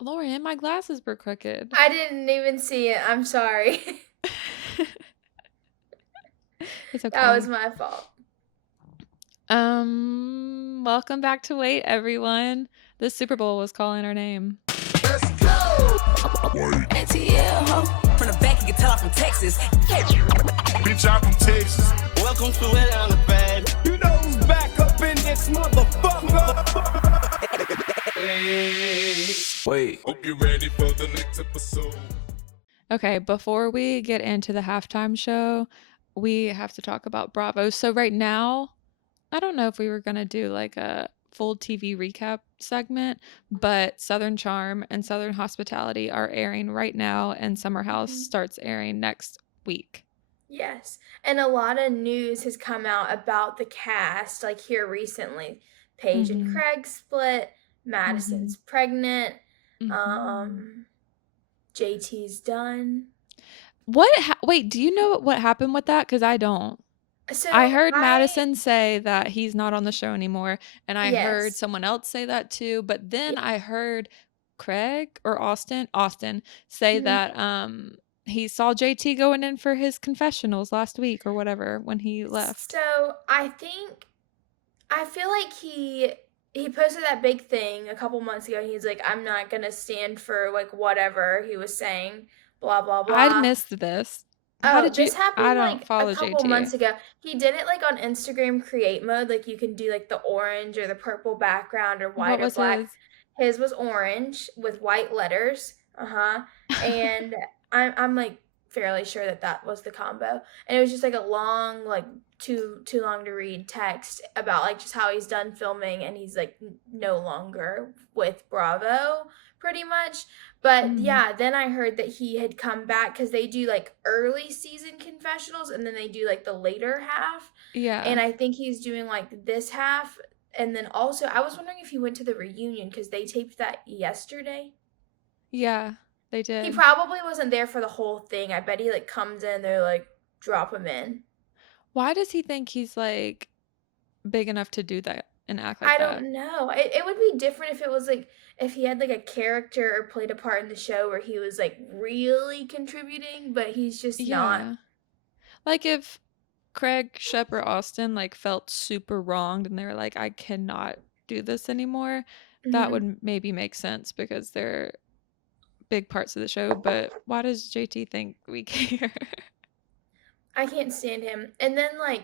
Lauren, my glasses were crooked. I didn't even see it. I'm sorry. It's That okay. was my fault. Welcome back to Wait, everyone. The Super Bowl was calling our name. Let's go. ATL, ho. From the back, you can tell I'm from Texas. Bitch, I'm from Texas. Welcome to Atlanta, bad. You know who's back up in this motherfucker. Wait. Hope you're ready for the next episode. Okay, before we get into the halftime show, we have to talk about Bravo. So right now, I don't know if we were going to do like a full TV recap segment, but Southern Charm and Southern Hospitality are airing right now, and Summer House starts airing next week. Yes. And a lot of news has come out about the cast, like here recently. Paige and Craig split, Madison's pregnant, JT's done. Wait, do you know what happened with that? Because I don't. So I heard Madison say that he's not on the show anymore, and I heard Yes. someone else say that too, but then Yeah. I heard Craig or Austin say that he saw JT going in for his confessionals last week or whatever when he left. So I feel like he posted that big thing a couple months ago. He's like, I'm not gonna stand for like whatever he was saying, blah blah blah. I'd missed this. How Oh, did you? this happened I don't like a follow couple JT. months ago. He did it like on Instagram create mode. Like you can do like the orange or the purple background or white What or was black. his? His was orange with white letters. And I'm like fairly sure that that was the combo. And it was just like a long, like too long to read text about like just how he's done filming and he's like no longer with Bravo, pretty much. But yeah, then I heard that he had come back because they do like early season confessionals and then they do like the later half. Yeah. And I think he's doing like this half. And then also, I was wondering if he went to the reunion because they taped that yesterday. Yeah, they did. He probably wasn't there for the whole thing. I bet he like comes in, they're like, drop him in. Why does he think he's like big enough to do that and act like I that? don't know. It would be different if it was like if he had like a character or played a part in the show where he was like really contributing, but he's just not. Like if Craig, Shep, or Austin like felt super wronged and they were like, I cannot do this anymore, that would maybe make sense because they're big parts of the show. But why does JT think we care? I can't stand him. And then like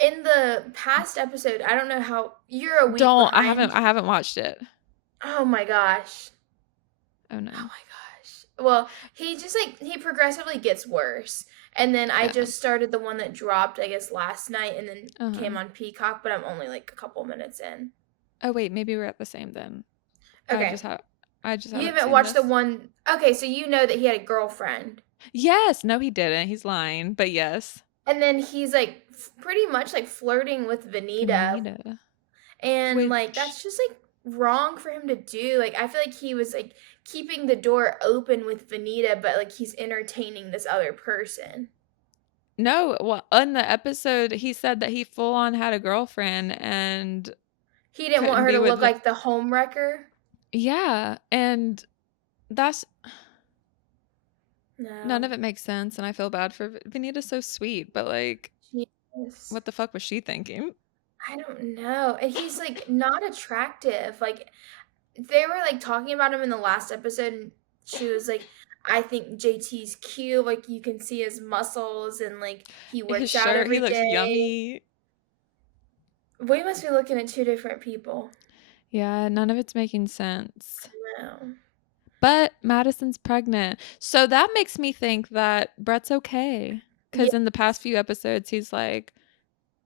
in the past episode, I don't know how you're a week behind. I haven't watched it. Oh my gosh. Oh no. Oh my gosh. Well, he just like he progressively gets worse. And then I just started the one that dropped, I guess, last night and then came on Peacock, but I'm only like a couple minutes in. Oh wait, maybe we're at the same then. Okay. I just You haven't watched the one. Okay, so you know that he had a girlfriend. Yes. No, he didn't. He's lying, but yes. And then he's like pretty much like flirting with Vanita. And like that's just like wrong for him to do. Like I feel like he was like keeping the door open with Vanita, but like he's entertaining this other person. No, well, on the episode, he said that he full on had a girlfriend and he didn't want her to look like the homewrecker. Yeah, and that's none of it makes sense, and I feel bad for Vanita's so sweet, but like, what the fuck was she thinking? I don't know. And he's like not attractive. Like they were like talking about him in the last episode, and she was like, I think JT's cute. Like you can see his muscles, and like he works out every day. He looks yummy. We must be looking at two different people. Yeah, none of it's making sense. No. But Madison's pregnant, so that makes me think that Brett's okay. Because in the past few episodes, he's like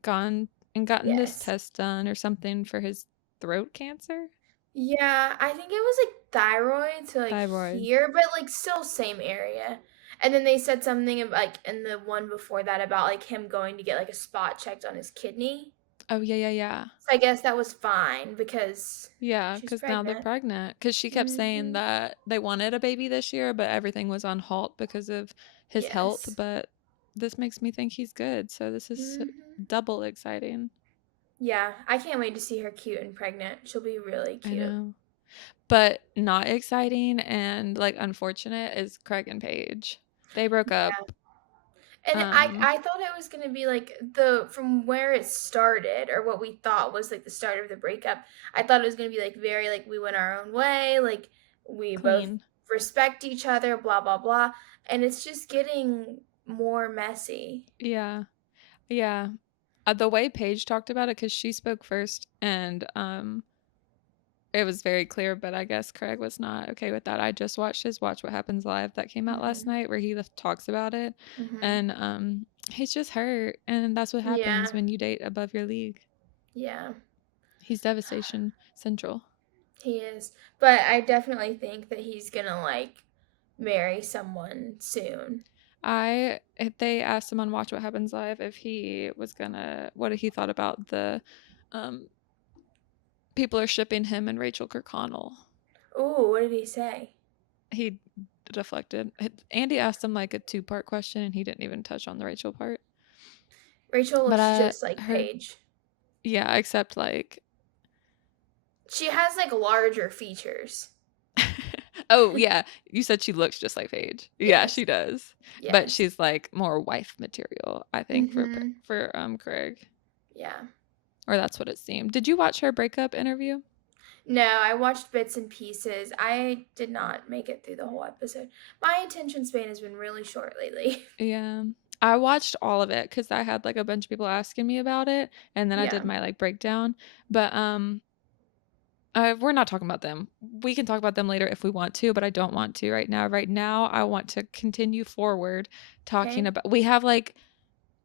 gone and gotten this test done or something for his throat cancer. Yeah, I think it was like thyroid to like here, but like still same area. And then they said something like in the one before that about like him going to get like a spot checked on his kidney. Oh yeah. So I guess that was fine because because now they're pregnant. Because she kept saying that they wanted a baby this year, but everything was on halt because of his health. But this makes me think he's good. So this is double exciting. Yeah, I can't wait to see her cute and pregnant. She'll be really cute. I know. But not exciting and, like, unfortunate is Craig and Paige. They broke up. And I thought it was gonna be like from where it started, or what we thought was like the start of the breakup. I thought it was gonna be like very like we went our own way, like we both Clean. respect each other, blah blah blah, and it's just getting more messy. Yeah. Yeah. The way Paige talked about it, because she spoke first, and it was very clear, but I guess Craig was not okay with that. I just watched his Watch What Happens Live that came out last Mhm. night, where he talks about it, Mhm. and he's just hurt, and that's what happens Yeah. when you date above your league. Yeah. He's devastation central. He is. But I definitely think that he's gonna like marry someone soon. They asked him on Watch What Happens Live if he was gonna, what he thought about the um people are shipping him and Rachel Kirkconnell. Ooh, what did he say? He deflected. Andy asked him like a 2-part question, and he didn't even touch on the Rachel part. Rachel But looks I just like heard, Paige. yeah, except like, She has like larger features. oh yeah, you said she looks just like Paige. Yeah, Yes. she does. But Yes. she's like more wife material, I think, Mhm. for Craig. Yeah. Or that's what it seemed. Did you watch her breakup interview? No, I watched bits and pieces. I did not make it through the whole episode. My attention span has been really short lately. Yeah. I watched all of it because I had like a bunch of people asking me about it, and then I Yeah. did my like breakdown. But we're not talking about them. We can talk about them later if we want to, but I don't want to right now. Right now, I want to continue forward talking Okay. about.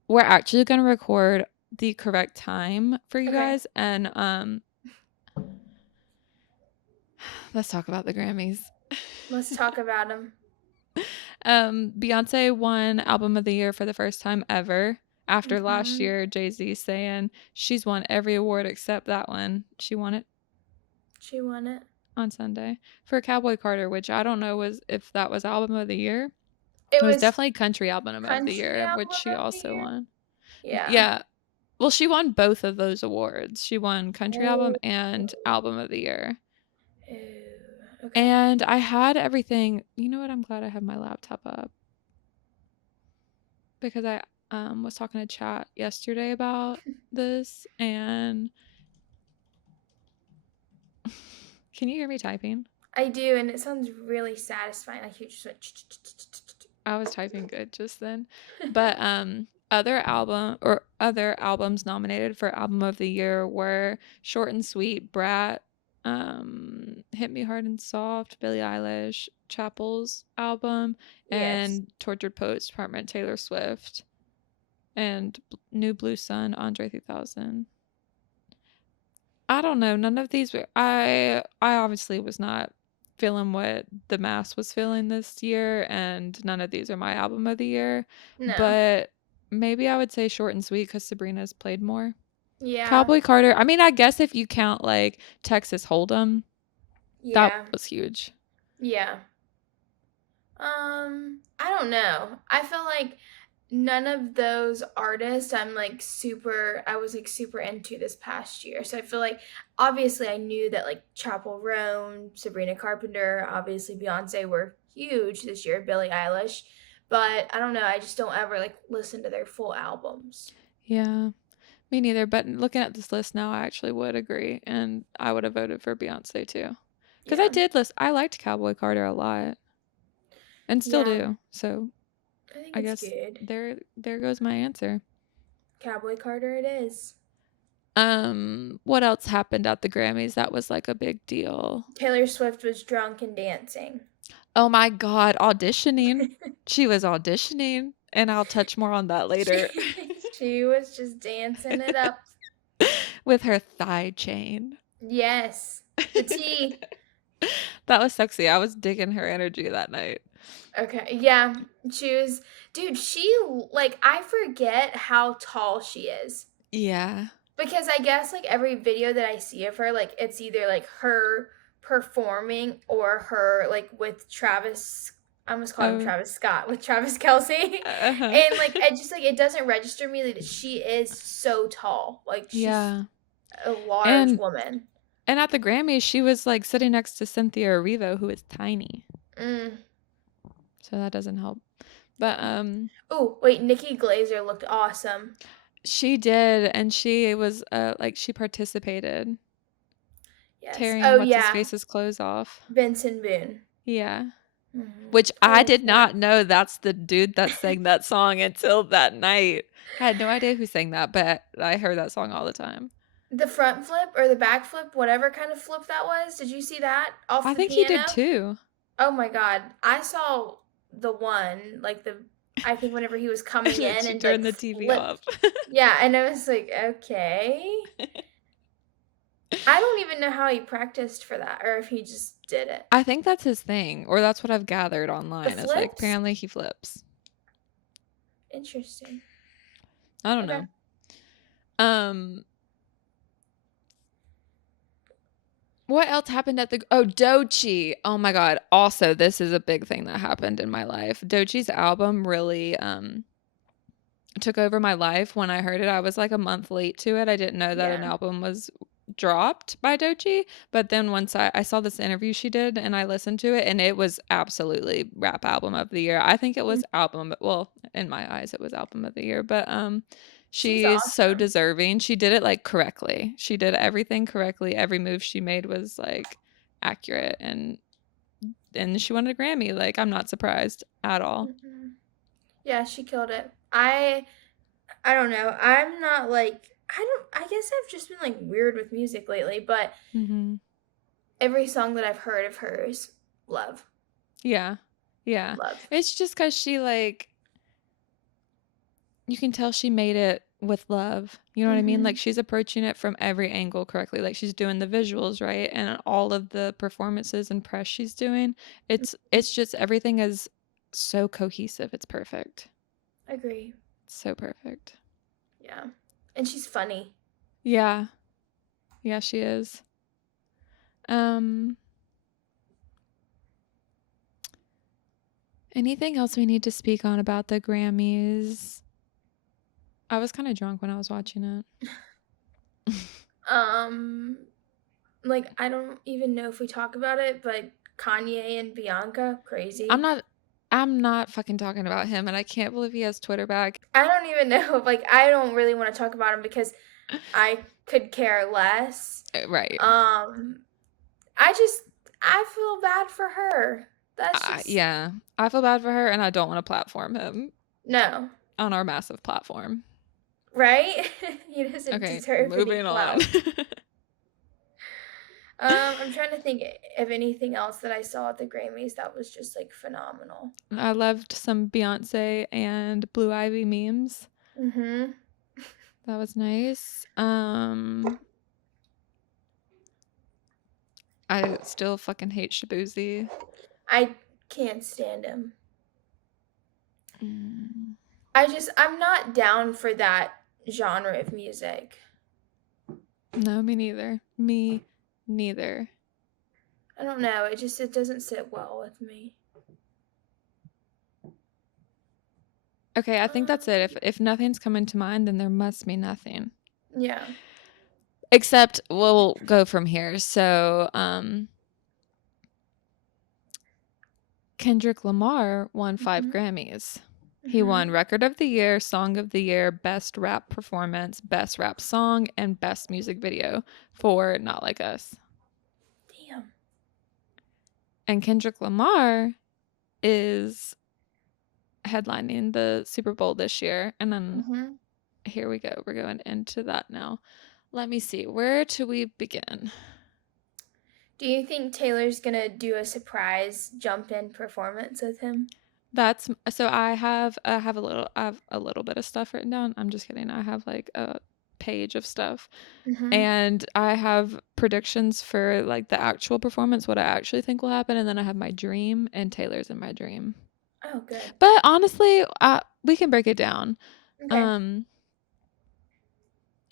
We're actually going to record the correct time for you Okay. guys, and let's talk about the Grammys. Let's talk about them. Beyoncé won Album of the Year for the first time ever. After last Mhm. year, Jay-Z saying she's won every award except that one. She won it She won it. on Sunday for Cowboy Carter, which I don't know if that was Album of the Year. It It was was definitely Country Album of the country Year, which album she of the also year. won. Yeah. Yeah. Well, she won both of those awards. She won Country Album Oh. and Album of the Year. Ooh, okay. And I had everything. You know what? I'm glad I have my laptop up because I was talking to chat yesterday about this, and can you hear me typing? I do, and it sounds really satisfying. Like you just went. I was typing good just then. But other albums nominated for Album of the Year were Short and Sweet, Brat, Hit Me Hard and Soft, Billie Eilish, Chapel's album, Yes. and Tortured Poets Department, Taylor Swift, and New Blue Sun, Andre 3000. I don't know. None of these were. I obviously was not feeling what the mass was feeling this year, and none of these are my album of the year. No. But maybe I would say Short and Sweet because Sabrina's played more. Yeah. Cowboy Carter. I mean, I guess if you count like Texas Hold'em, that Yeah. was huge. Yeah. I don't know. I feel like none of those artists I was like super into this past year. So I feel like obviously I knew that like Chapel Roan, Sabrina Carpenter, obviously Beyonce were huge this year, Billie Eilish, but I don't know, I just don't ever like listen to their full albums. Yeah, me neither. But looking at this list now, I actually would agree, and I would have voted for Beyonce too. Because Yeah. I liked Cowboy Carter a lot, and still Yeah. do. So I think I it's guess good. there goes my answer. Cowboy Carter it is. What else happened at the Grammys that was like a big deal? Taylor Swift was drunk and dancing. Oh my God, auditioning. She was auditioning, and I'll touch more on that later. She was just dancing it up. With her thigh chain. Yes. The tea. That was sexy. I was digging her energy that night. Okay. Yeah. Dude, like, I forget how tall she is. Yeah. Because I guess, like, every video that I see of her, like, it's either, like, her performing or her, like, with Travis. I almost called him Oh. Travis Scott, with Travis Kelce. Uh-huh. And, like, it doesn't register me that she is so tall. Like, she's Yeah. a large And woman. And at the Grammys, she was, like, sitting next to Cynthia Erivo, who is tiny. Mm, So that doesn't help. But, yeah. Oh, wait, Nikki Glazer looked awesome. she did, and she was, like, she participated, Yes. tearing Oh, yeah. what's-his-face's clothes off. Benson Boone. Yeah. Mhm. Which I I like did that. not know that's the dude that sang that song until that night. I had no idea who sang that, but I heard that song all the time. The front flip or the back flip, whatever kind of flip that was, did you see that off I the think he did piano? too. Oh my god. I saw the one, like I think whenever he was coming And then in she and turned like the TV off. flipped. Yeah, and I was like, okay. I don't even know how he practiced for that or if he just did it. I think that's his thing, or that's what I've gathered The online. Is like flips? apparently he flips. Interesting. I don't Okay. know. Um, what else happened at the Doechii. Oh my god. Also, this is a big thing that happened in my life. Doechii's album really took over my life. When I heard it, I was like a month late to it. I didn't know that an Yeah. album was dropped by Doechii, but then once I saw this interview she did and I listened to it, and it was absolutely rap album of the year. I think it was album, well, in my eyes it was album of the year, but She's she's so awesome. deserving. She did it like correctly. She did everything correctly. Every move she made was like accurate, and she won a Grammy. Like, I'm not surprised at all. Mhm. Yeah, she killed it. I don't know. I'm not like I guess I've just been like weird with music lately, but Mhm. every song that I've heard of hers, love. Yeah. Yeah. Love. It's just cuz she, like, you can tell she made it with love. You know what I mean? Like, Mhm. she's approaching it from every angle correctly. Like, she's doing the visuals right, and all of the performances and press she's doing. It's just everything is so cohesive. It's perfect. Agree. It's so perfect. Yeah. And she's funny. Yeah. Yeah, she is. Um Anything else we need to speak on about the Grammys? I was kind of drunk when I was watching it. Um like I don't even know if we talk about it, but Kanye and Bianca, crazy. I'm not fucking talking about him, and I can't believe he has Twitter back. I don't even know. Like I don't really want to talk about him because I could care less. Right. I just I feel bad for her. That's just Yeah. I feel bad for her, and I don't want to platform him no. on our massive platform. Right? He doesn't Okay, deserve any moving on. clout. I'm trying to think of anything else that I saw at the Grammys that was just like phenomenal. I loved some Beyoncé and Blue Ivy memes. Mhm. That was nice. I still fucking hate Shabuzi. I can't stand him. Mm. I'm not down for that genre of music. No, me neither. Me neither. I don't know. It doesn't sit well with me. Okay, I think that's it. If nothing's coming to mind, then there must be nothing. Yeah. Except we'll go from here. So, Kendrick Lamar won 5 Mhm. Grammys. He won Mhm. Record of the Year, Song of the Year, Best Rap Performance, Best Rap Song, and Best Music Video for Not Like Us. Damn. And Kendrick Lamar is headlining the Super Bowl this year. And then Mhm. here we go. We're going into that now. Let me see. Where do we begin? Do you think Taylor's gonna do a surprise jump in performance with him? That's so I have a little bit of stuff written down. I'm just kidding. I have like a page of stuff. Mhm. And I have predictions for like the actual performance, what I actually think will happen, and then I have my dream, and Taylor's in my dream. Oh, good. But honestly, we can break it down. Okay.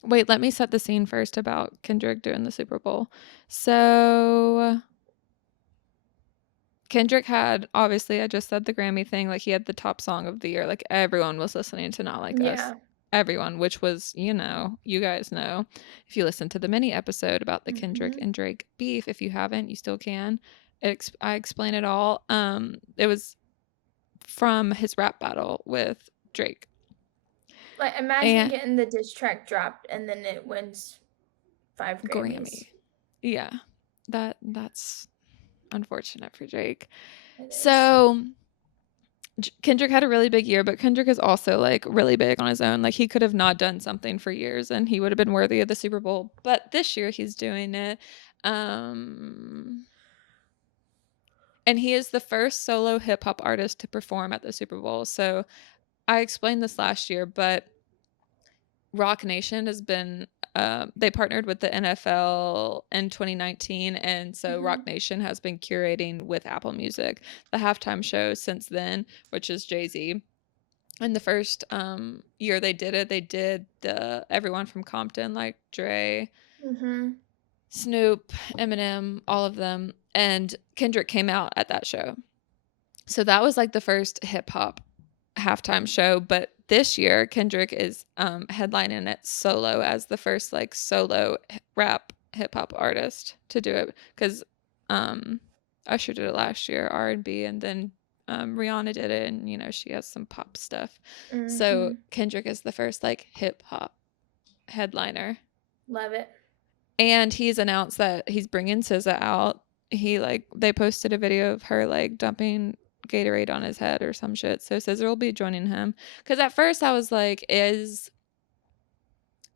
Wait, let me set the scene first about Kendrick doing the Super Bowl. So Kendrick had, obviously, I just said the Grammy thing, like he had the top song of the year, like everyone was listening to Not Like Us. Yeah. everyone, which was, you know, you guys know, if you listen to the mini episode about the Kendrick and Drake beef, if you haven't, you still can. I explain it all. It was from his rap battle with Drake. Like, imagine And getting the diss track dropped and then it wins 5 Grammys. Grammy. Yeah. That's unfortunate for Drake. It is. So Kendrick had a really big year, but Kendrick is also like really big on his own. Like he could have not done something for years and he would have been worthy of the Super Bowl. But this year he's doing it. And he is the first solo hip hop artist to perform at the Super Bowl. So I explained this last year, but Rock Nation has been they partnered with the NFL in 2019, and so Rock Nation has been curating with Apple Music the halftime show since then, which is Jay-Z. And the first year they did it, they did the everyone from Compton, like Dre, Snoop, Eminem, all of them, and Kendrick came out at that show. So that was like the first hip hop halftime show, but this year Kendrick is headlining it solo as the first like solo rap hip hop artist to do it, because Usher did it last year, R&B, and then Rihanna did it, and you know she has some pop stuff. So Kendrick is the first like hip hop headliner. Love it. And he's announced that he's bringing SZA out. They posted a video of her like dumping Gatorade on his head or some shit. So SZA will be joining him. Because at first I was like, is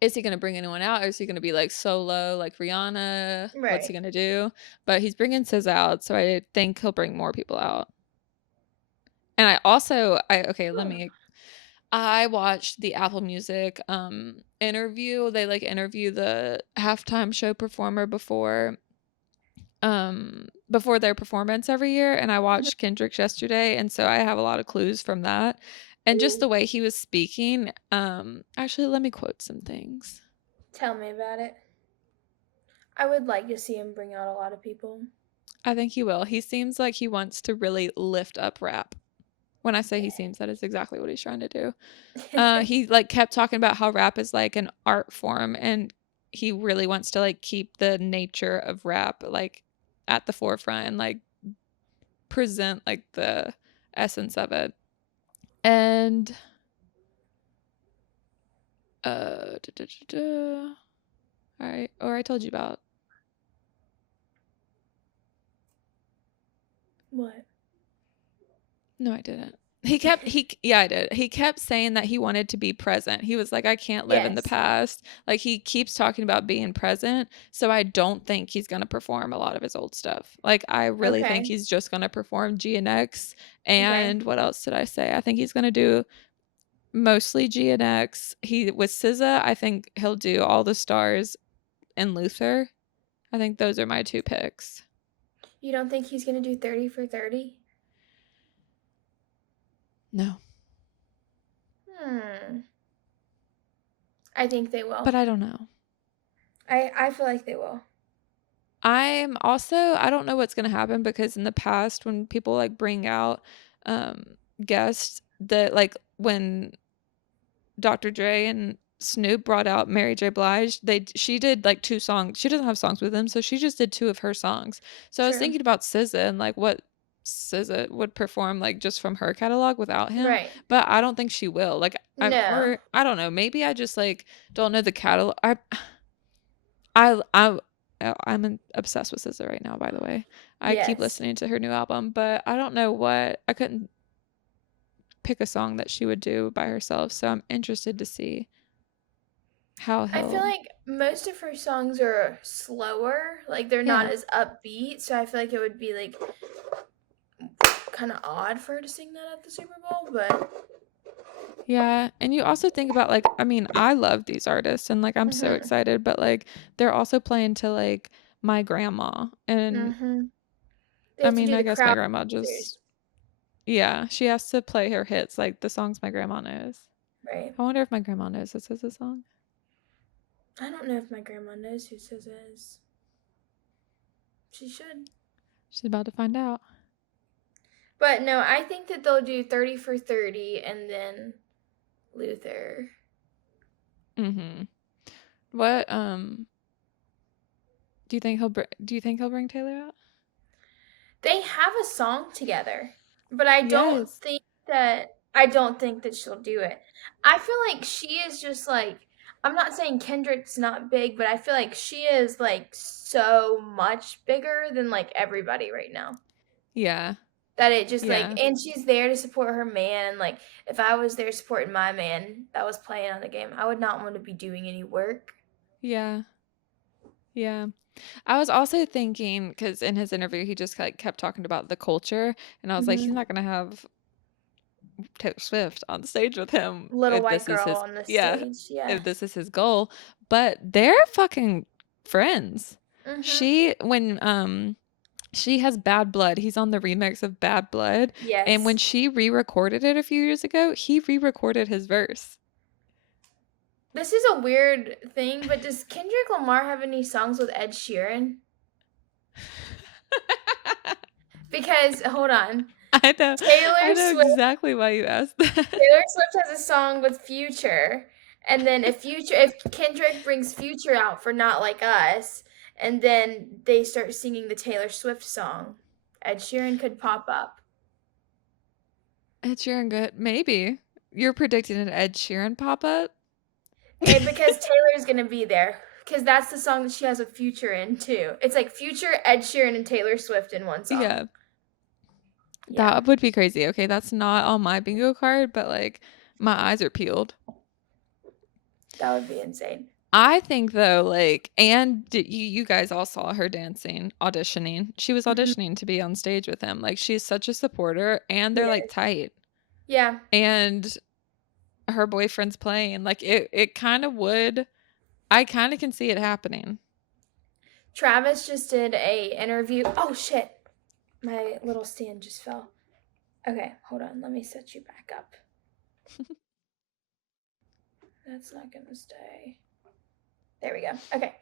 he gonna bring anyone out, or is he gonna be like solo, like Rihanna? Right. What's he gonna do? But he's bringing SZA out, so I think he'll bring more people out. And I watched the Apple Music interview. They like interview the halftime show performer before their performance every year, and I watched Kendrick's yesterday, and so I have a lot of clues from that. And just the way he was speaking, actually let me quote some things. Tell me about it. I would like to see him bring out a lot of people. I think he will. He seems like he wants to really lift up rap. When I say he seems, that is exactly what he's trying to do. He like kept talking about how rap is like an art form, and he really wants to like keep the nature of rap like at the forefront and like present like the essence of it. And all right, or I told you about What? No, I didn't. Yeah, I did. He kept saying that he wanted to be present. He was like, I can't live in the Yes. past. Like he keeps talking about being present. So I don't think he's going to perform a lot of his old stuff. Like I really think Okay. he's just going to perform GNX. And what else did I say? I think he's going to do mostly GNX. With SZA, I think he'll do All the Stars and Luther. I think those are my two picks. You don't think he's going to do 30 for 30? No. I think they will. But I don't know. I feel like they will. I don't know what's going to happen, because in the past when people like bring out guests, that like when Dr. Dre and Snoop brought out Mary J. Blige, she did like 2 songs. She doesn't have songs with them, so she just did 2 of her songs. So I was thinking about SZA and like what SZA would perform like just from her catalog without him. Right. But I don't think she will. Like No. I don't know. Maybe I just like don't know the catalog. I'm obsessed with SZA right now, by the way. I keep listening to her new album, but I don't know I couldn't pick a song that she would do by herself, so I'm interested to see how I feel like most of her songs are slower, like they're not as upbeat, so I feel like it would be like kind of odd for her to sing that at the Super Bowl, but yeah. And you also think about like, I mean, I love these artists and like I'm so excited, but like they're also playing to like my grandma, and I mean, I guess my grandma just she has to play her hits, like the songs my grandma knows. Right. I wonder if my grandma knows this is a song. I don't know if my grandma knows who SZA is. She should. She's about to find out. But no, I think that they'll do 30 for 30 and then Luther. Mhm. What, do you think he'll bring Taylor out? They have a song together, but I don't Yes. think I don't think that she'll do it. I feel like she is just like I'm not saying Kendrick's not big, but I feel like she is like so much bigger than like everybody right now. Yeah. That it just like Yeah. and she's there to support her man and like if I was there supporting my man that was playing on the game, I would not want to be doing any work. Yeah. Yeah. I was also thinking, because in his interview, he just like kept talking about the culture, and I was like, he's Mhm. not gonna have Taylor Swift on stage with him Little if white this is girl his, on the yeah, stage. Yeah. if this is his goal. But they're fucking friends. Mhm. When she has Bad Blood, he's on the remix of Bad Blood, and when Yes. she re-recorded it a few years ago, he re-recorded his verse. This is a weird thing, but does Kendrick Lamar have any songs with Ed Sheeran? Because hold on, I know, I Taylor know Swift exactly why you asked that. Taylor Swift has a song with Future, and then if Kendrick brings Future out for Not Like Us, and then they start singing the Taylor Swift song, Ed Sheeran could pop up. Ed Sheeran good, maybe. You're predicting an Ed Sheeran pop-up? And because Taylor's gonna be there, because that's the song that she has a Future in too. It's like Future, Ed Sheeran, and Taylor Swift in one song. Yeah, Yeah, that would be crazy. Okay, that's not on my bingo card, but like my eyes are peeled. that would be insane. I think though, like, and you guys all saw her dancing, auditioning. She was Mhm. auditioning to be on stage with him. Like, she's such a supporter, and they're like Yes. tight. Yeah. And her boyfriend's playing. Like, it kind of would. I kind of can see it happening. Travis just did a interview. Oh shit. My little stand just fell. Okay, hold on. Let me set you back up. That's not gonna stay. There we go. Okay.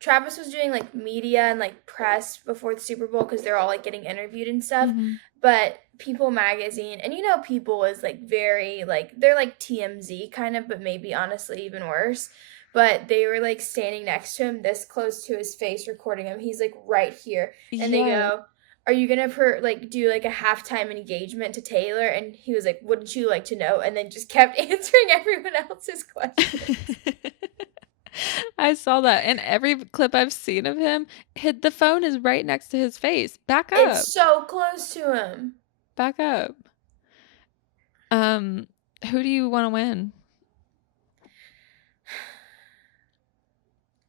Travis was doing like media and like press before the Super Bowl because they're all like getting interviewed and stuff. Hmm. But People magazine, and you know People is like very like they're like TMZ kind of, but maybe honestly even worse. But they were like standing next to him, this close to his face, recording him. He's like right here, and they Yes. go, "Are you gonna like do like a halftime engagement to Taylor?" And he was like, "Wouldn't you like to know?" And then just kept answering everyone else's questions. I saw that in every clip I've seen of him. The phone is right next to his face. Back up. It's so close to him. Back up. Um, who do you want to win?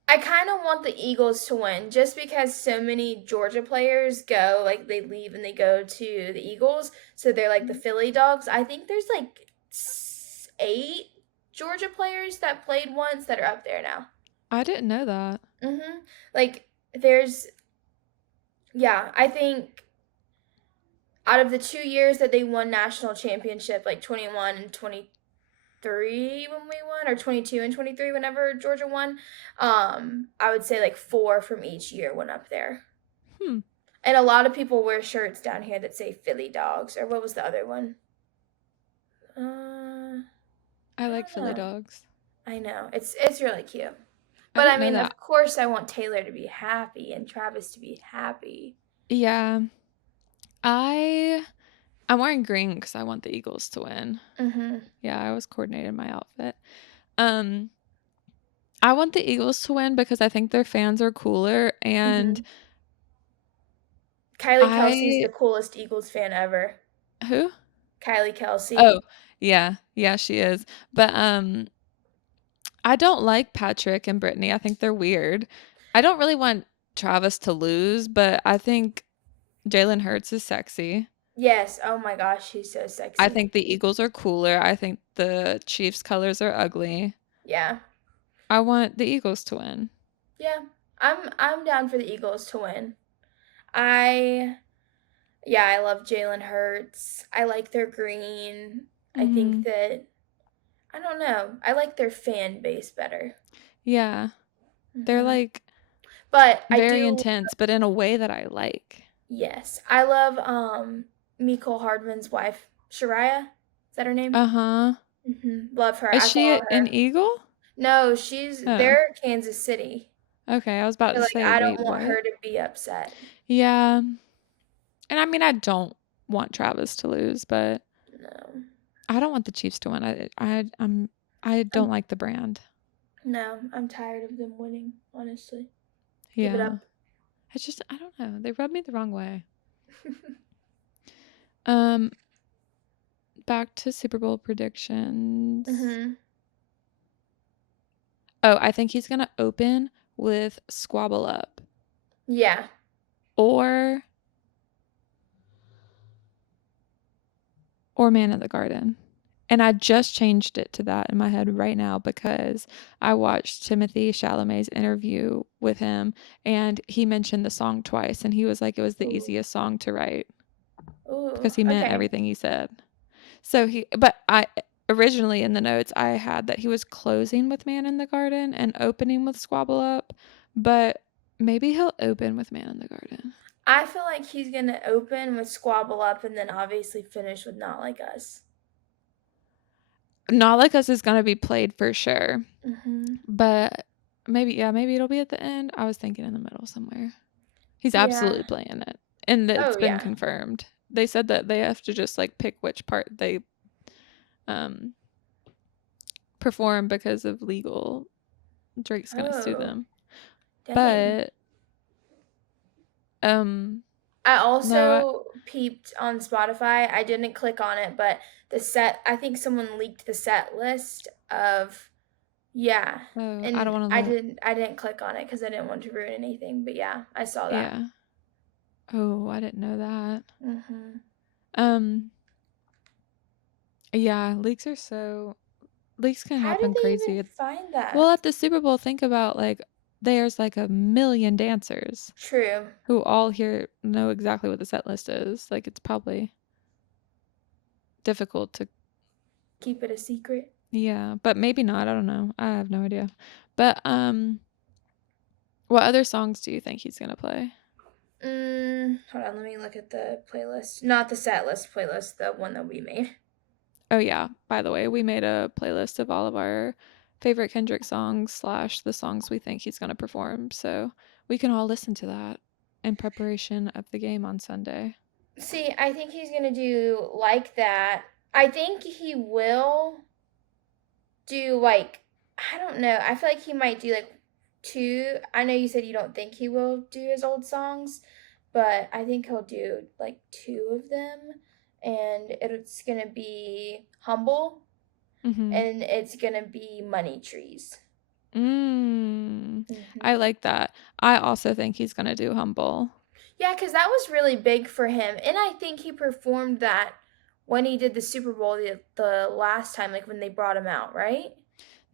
I kind of want the Eagles to win just because so many Georgia players go, like, they leave and they go to the Eagles. So they're like the Philly dogs. I think there's like 8 Georgia players that played once that are up there now. I didn't know that. Like, there's, yeah, I think out of the 2 years that they won national championship, like 21 and 23 when we won, or 22 and 23 whenever Georgia won, I would say like 4 from each year went up there. Hmm. And a lot of people wear shirts down here that say Philly Dogs, or what was the other one? I like don't Philly know. dogs. I know. It's really cute. I But I didn't know mean, that. of course I want Taylor to be happy and Travis to be happy. Yeah. I'm wearing green because I want the Eagles to win. Yeah, I was coordinating my outfit. I want the Eagles to win because I think their fans are cooler, and Kylie Kelsey's I the coolest Eagles fan ever. who? Kylie Kelsey. Oh, yeah. Yeah, she is. But I don't like Patrick and Brittany. I think they're weird. I don't really want Travis to lose, but I think Jalen Hurts is sexy. Yes. Oh my gosh, she's so I sexy. think the Eagles are cooler. I think the Chiefs colors are ugly. Yeah. I want the Eagles to win. Yeah. I'm down for the Eagles to win. I love Jalen Hurts. I like their green. I think Mhm. that I don't know. I like their fan base better. Yeah. They're like But I very do intense, but in a way that I like. yes. I love Miko Hardman's wife, Shariah. Is that her name? Uh-huh. Love her. Is I she follow an her. Eagle? No, Oh, they're Kansas City. okay, I was about So, to like, say, I don't wait, want what? her to be upset. Yeah, and I mean, I don't want Travis to lose, but No. I don't want the Chiefs to win. I don't like the brand. No, I'm tired of them winning, honestly. Give it Yeah. up. It's just I don't know. They rub me the wrong way. Um, back to Super Bowl predictions. Mhm. Oh, I think he's gonna open with Squabble Up Yeah. or Man in the Garden. And I just changed it to that in my head right now because I watched Timothy Chalamet's interview with him and he mentioned the song twice and he was like it was the Ooh. easiest song to write Ooh. because he meant Okay. everything he said. So but I originally in the notes I had that he was closing with Man in the Garden and opening with Squabble Up, but maybe he'll open with Man in the Garden. I feel like he's gonna open with Squabble Up and then obviously finish with Not Like Us. Not Like Us is gonna be played for sure, Mhm. but maybe it'll be at the end. I was thinking in the middle somewhere. He's Yeah. absolutely playing it, and it's Oh been yeah. confirmed. They said that they have to just like pick which part they um perform because of legal. Drake's gonna sue Oh. them, Dang. but I no, also peeped on Spotify. I didn't click on it, but I think someone leaked the set list of yeah. I don't And want to I look. didn't click on it cuz I didn't want to ruin anything, but yeah, I saw that. Yeah. Oh, I didn't know that. Mhm. Um, yeah, leaks can How did happen they even crazy. find Well, that? at the Super Bowl, think about like there's like a million dancers True. who all here know exactly what the set list is. Like it's probably difficult to Keep it a secret. yeah, but maybe not. I don't know. I have no idea. But what other songs do you think he's gonna play? Hold on, let me look at the playlist. Not the set list playlist, the one that we made. Oh yeah, by the way, we made a playlist of all of our favorite Kendrick songs / the songs we think he's gonna perform. So we can all listen to that in preparation of the game on Sunday. See, I think he's gonna do like that. I think he will do like I don't know. I feel like he might do like two. I know you said you don't think he will do his old songs, but I think he'll do like two of them, and it's gonna be humble, Mhm. and it's gonna be money trees. I Hmm. like that. I also think he's gonna do Humble. Yeah, because that was really big for him, and I think he performed that when he did the Super Bowl the last time, like when they brought him out, right?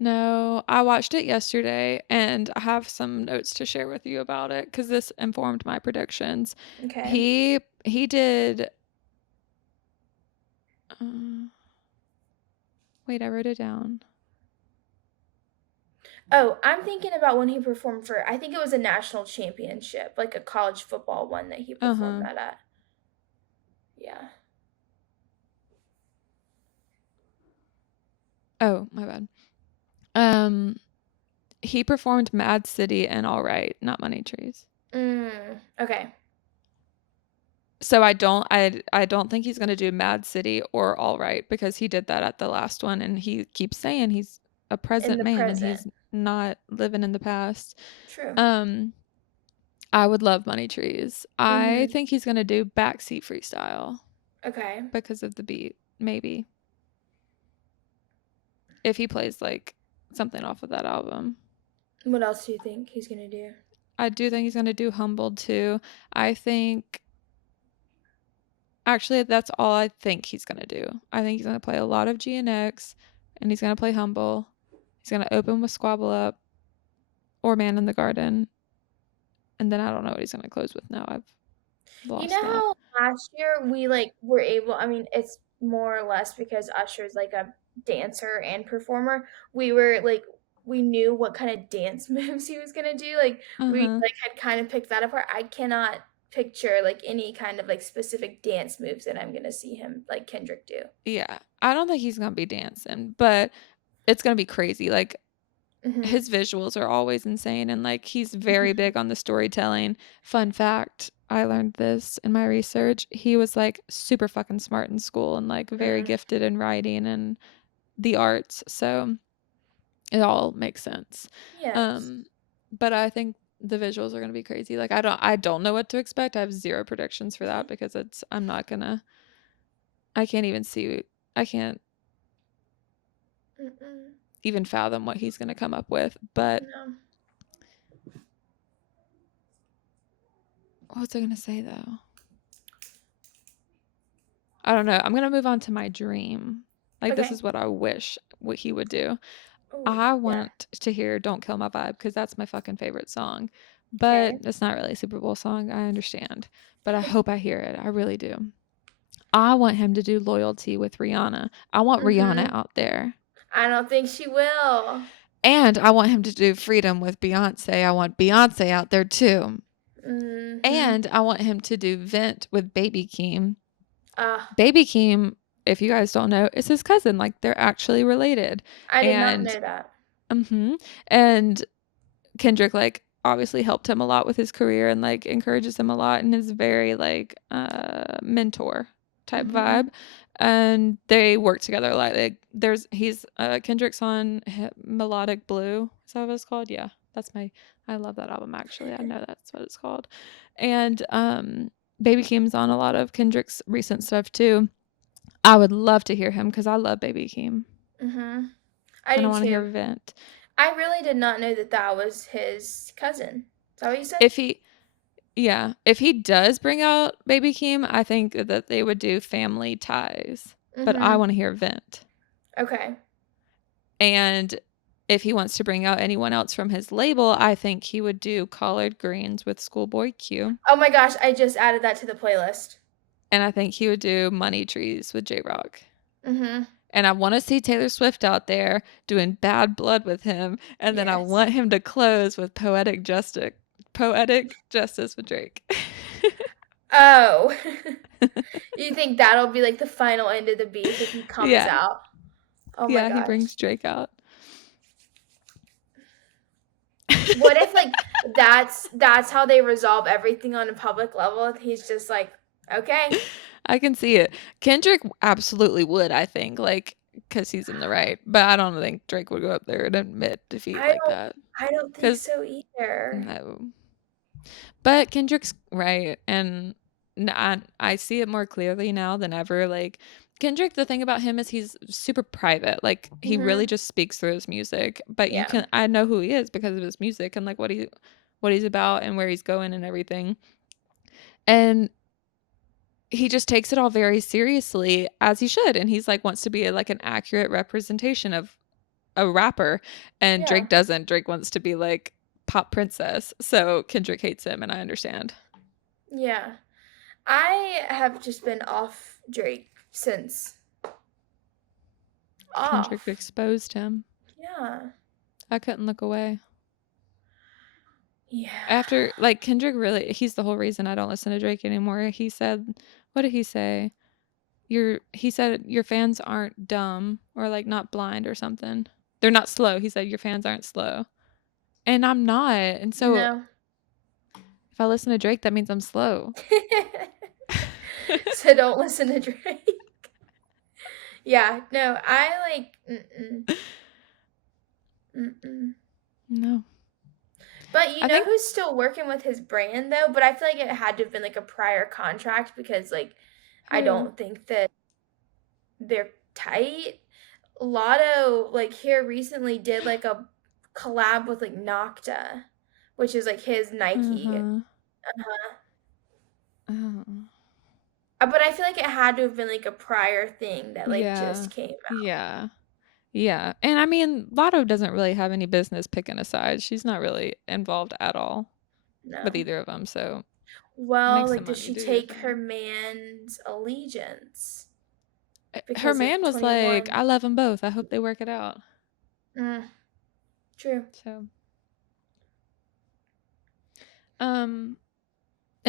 No, I watched it yesterday and I have some notes to share with you about it because this informed my predictions. Okay. He did. Uh, wait, I wrote it down. Oh, I'm thinking about when he performed for, I think it was a national championship, like a college football one that he Uh performed huh. that at. Yeah. Oh, my bad. Um, he performed Mad City and All Right, not Money Trees. Okay. So I don't think he's gonna do Mad City or All Right because he did that at the last one and he keeps saying he's a In present the man and present. he's not living in the past. True. Um, I would love Money Trees. I Mm-hmm. think he's gonna do Backseat Freestyle Okay. because of the beat, maybe. If he plays like something off of that album. What else do you think he's gonna do? I do think he's gonna do Humbled too. I think actually that's all I think he's gonna do. I think he's gonna play a lot of GNX and he's gonna play Humble. He's gonna open with Squabble Up or Man in the Garden. And then I don't know what he's gonna close with now. I've You lost know that. how last year we like were able, I mean, it's more or less because Usher's like a dancer and performer. We were like we knew what kind of dance moves he was gonna do. Like we Uh-huh. like had kind of picked that apart. I cannot picture like any kind of like specific dance moves that I'm gonna see him like Kendrick do. Yeah. I don't think he's gonna be dancing, but it's gonna be crazy. Like Mm-hmm. his visuals are always insane, and like he's very Mm-hmm. big on the storytelling. Fun fact, I learned this in my research. He was like super fucking smart in school and like very Mm. gifted in writing and the arts. So it all makes sense. Yes. Um, but I think the visuals are gonna be crazy. Like I don't know what to expect. I have zero predictions for that because I'm not gonna I can't even see I can't Mm-mm. even fathom what he's gonna come up with. But No. what was I gonna say though? I don't know. I'm gonna move on to my dream. Like this Okay. is what I wish what he would do. Oh, I yeah. want to hear "Don't Kill My Vibe" because that's my fucking favorite song. But Okay. it's not really a Super Bowl song. I understand, but I hope I hear it. I really do. I want him to do "Loyalty" with Rihanna. I want Rihanna Mm-hmm. out there, I don't think she will. and I want him to do "Freedom" with Beyoncé. I want Beyoncé out there too, Mm-hmm. and I want him to do "Vent" with Baby Keem. Uh, Baby Keem, if you guys don't know, is his cousin. Like they're actually related. I did not And know that. and Kendrick like obviously helped him a lot with his career and like encourages him a lot and is very like mentor type Mm-hmm. vibe. And they work together a lot. Like he's Kendrick's on Melodic Blue. Is that what it's called? Yeah. I love that album actually. I know that's what it's called. And Baby Keem's on a lot of Kendrick's recent stuff too. I would love to hear him because I love Baby Keem Mm-hmm. I and I do want to hear too. Vent. I really did not know that that was his cousin. Is that what you said? If he, yeah, if he does bring out Baby Keem, I think that they would do Family Ties. But I Mm-hmm. want to hear Vent. Okay. And if he wants to bring out anyone else from his label, I think he would do Collard Greens with Schoolboy Q. Oh my gosh, I just added that to the playlist. And I think he would do Money Trees with J Rock. Mm-hmm. And I want to see Taylor Swift out there doing Bad Blood with him. And then I Yes. want him to close with Poetic Justice. Poetic Justice with Drake. Oh. You think that'll be like the final end of the beef if he comes Yeah. out? Oh my Yeah, he gosh. brings Drake out. What if like that's how they resolve everything on a public level? He's just like, okay. I can see it. Kendrick absolutely would, I think, like, because he's in the right. But I don't think Drake would go up there and admit defeat I like don't that. I don't think Because, so either. no. But Kendrick's right. And I see it more clearly now than ever. Like, Kendrick, the thing about him is he's super private. Like, he really Mm-hmm. just speaks through his music. But Yeah. I know who he is because of his music and, like, what he's about and where he's going and everything. And he just takes it all very seriously as he should, and he's like wants to be like an accurate representation of a rapper, and Yeah. Drake doesn't. Drake wants to be like pop princess, so Kendrick hates him, and I understand. Yeah. I have just been off Drake since Kendrick off. exposed him. Yeah. I couldn't look away. Yeah. After like Kendrick really he's the whole reason I don't listen to Drake anymore. He said, what did he say? He said your fans aren't dumb or like not blind or something. They're not slow. He said your fans aren't slow. And I'm not. And so No. if I listen to Drake, that means I'm slow. So don't listen to Drake. Yeah, no, I like mm-mm. No. But you I know think who's still working with his brand though? But I feel like it had to have been like a prior contract because like I who? don't think that they're tight. Lotto like here recently did like a collab with like Nocta, which is like his Nike. Uh-huh. Uh-huh. Oh. But I feel like it had to have been like a prior thing that like Yeah. just came out. Yeah. Yeah. And I mean, Lotto doesn't really have any business picking a side. She's not really involved at all with No. either of them. So Well, make like some does money, she do your take her thing. man's allegiance Her because of man was like, 21? I love them both. I hope they work it out. True. So, and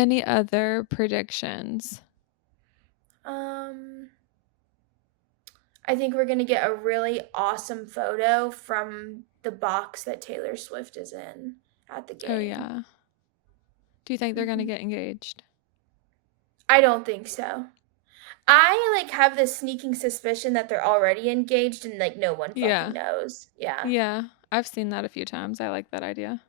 Any other predictions? I think we're gonna get a really awesome photo from the box that Taylor Swift is in at the game. Oh, yeah. Do you think they're going to get engaged? I don't think so. I like have this sneaking suspicion that they're already engaged and like no one Yeah. fucking knows. Yeah. Yeah. I've seen that a few times. I like that idea.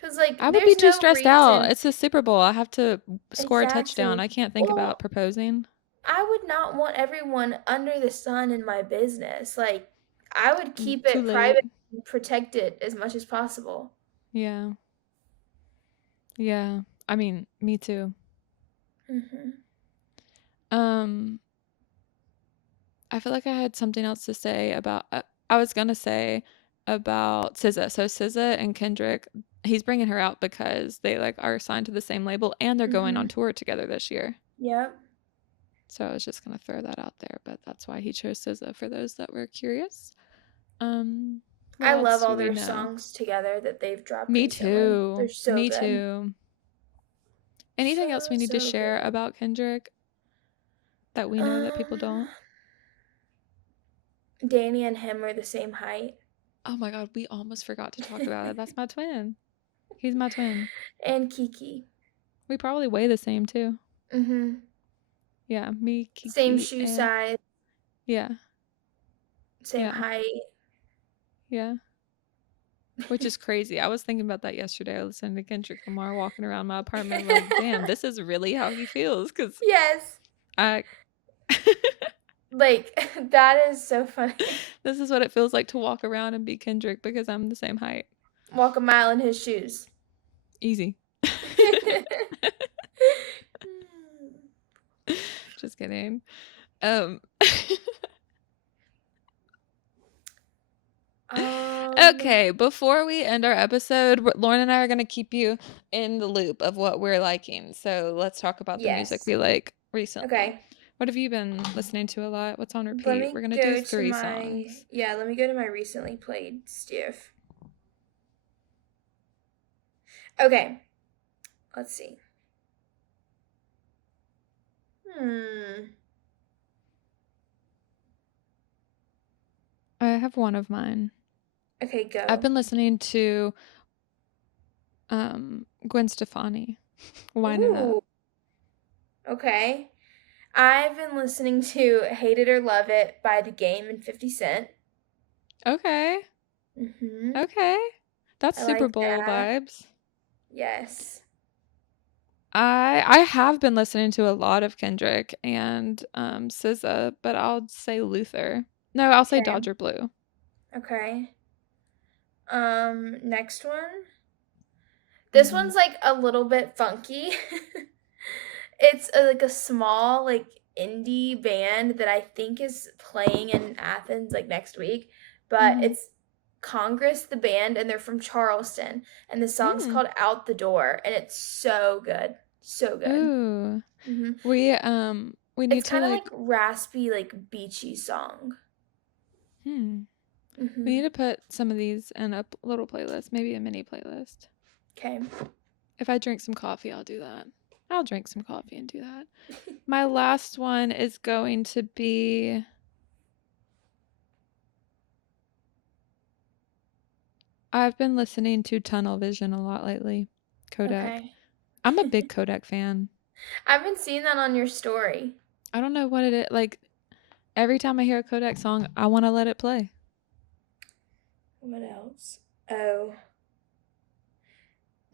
Cause like I would be there's too no stressed out. reason. It's a Super Bowl. I have to score a touchdown. Exactly. I can't think Well, about proposing. I would not want everyone under the sun in my business. Like I would keep Too it late. private and protect it as much as possible. Yeah. Yeah. I mean, me too. I feel like I had something else to say about I was going to say about SZA. So SZA and Kendrick, he's bringing her out because they like are signed to the same label and they're going on tour together this year. Yep. So I was just going to throw that out there, but that's why he chose SZA for those that were curious. What I else love do all we their know? songs together that they've dropped Me recently. too. They're so Me good. too. Anything else we need to So share good. about Kendrick that we know that people don't? Danny and him are the same height. Oh my God, we almost forgot to talk about it. That's my twin. He's my twin. And Kiki. We probably weigh the same too. Yeah, me, Kiki. Same shoe size. Yeah. Same height. Yeah. Which is crazy. I was thinking about that yesterday. I was listening to Kendrick Lamar walking around my apartment. I'm like, damn, this is really how he feels. Cause yes. Like, that is so funny. This is what it feels like to walk around and be Kendrick because I'm the same height. Walk a mile in his shoes. Easy. Just kidding. Okay, before we end our episode, Lauren and I are going to keep you in the loop of what we're liking. So let's talk about the music we like recently. Okay. What have you been listening to a lot? What's on repeat? We're going to do 3 songs. Yeah, let me go to my recently played stuff. Okay. Let's see. I have one of mine. Okay, go. I've been listening to Gwen Stefani. Wine It Up. Okay. I've been listening to Hate It or Love It by The Game and 50 Cent. Okay. Okay. That's Super Bowl vibes. Yes. I have been listening to a lot of Kendrick and SZA, but I'll say Luther. No, I'll say Dodger Blue. Okay. Next one. This one's like a little bit funky. It's like a small like indie band that I think is playing in Athens like next week, but it's Congress the band and they're from Charleston and the song's called Out the Door and it's so good. So good. Ooh. We need it's kind of like raspy like beachy song. We need to put some of these in a little playlist, maybe a mini playlist. Okay. If I drink some coffee, I'll do that. I'll drink some coffee and do that. My last one is going to be I've been listening to Tunnel Vision a lot lately. Kodak. Okay. I'm a big Kodak fan. I've been seeing that on your story. I don't know what it is. Like, every time I hear a Kodak song, I want to let it play. What else? Oh.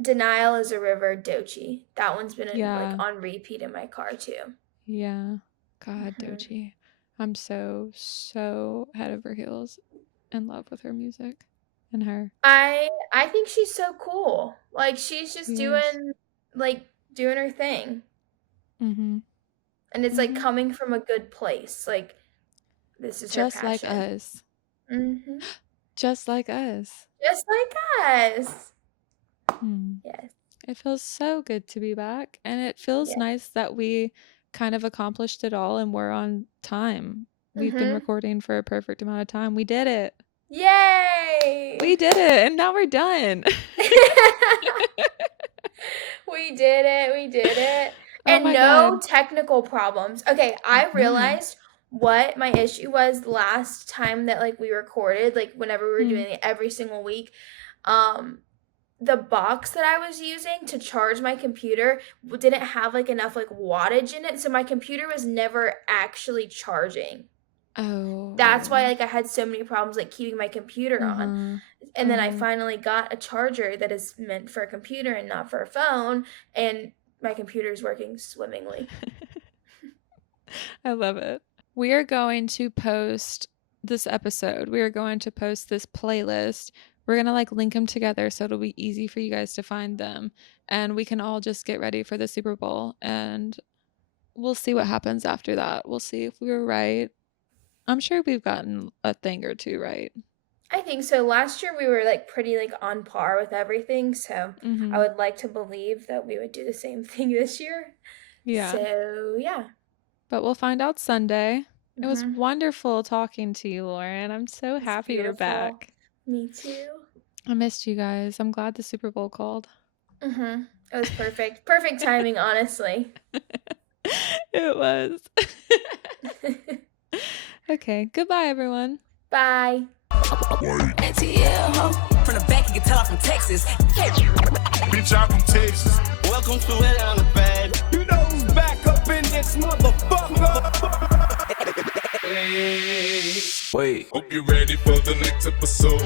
Denial is a River, Doechii. That one's been like on repeat in my car too. Yeah. God, Doechii. I'm so head over heels in love with her music and her. I think she's so cool. Like she's just doing her thing. And it's like coming from a good place. Like this is just her passion. Like us. Just like us. Just like us. Yes. It feels so good to be back. And it feels nice that we kind of accomplished it all and we're on time. We've been recording for a perfect amount of time. We did it. Yay! We did it. And now we're done. We did it. We did it. Oh And my no god. technical problems. Okay, I None. realized what my issue was last time that like we recorded, like whenever we were Hmm. doing it every single week. The box that I was using to charge my computer didn't have like enough like wattage in it, so my computer was never actually charging. That's why Oh. like I had so many problems like keeping my computer on. Uh-huh. And then I Uh-huh. finally got a charger that is meant for a computer and not for a phone, and my computer is working swimmingly. I love it. We are going to post this episode. We are going to post this playlist. We're going to like link them together so it'll be easy for you guys to find them. And we can all just get ready for the Super Bowl and we'll see what happens after that. We'll see if we were right. I'm sure we've gotten a thing or two right. I think so. Last year we were like pretty like on par with everything, so I Mm-hmm. would like to believe that we would do the same thing this year. Yeah. So yeah. But we'll find out Sunday. It was Mhm. wonderful talking to you, Lauren. I'm so It's happy you're beautiful. back. Me too. I missed you guys. I'm glad the Super Bowl called. Mhm. It was perfect. Perfect timing, honestly. It was. Okay, goodbye, everyone. Bye. ATL, ho. From the back, you can tell I'm from Texas. Bitch, I'm from Texas. Welcome to Atlanta, baby. You know who's back up in this motherfucker? Wait. Hope you're ready for the next episode.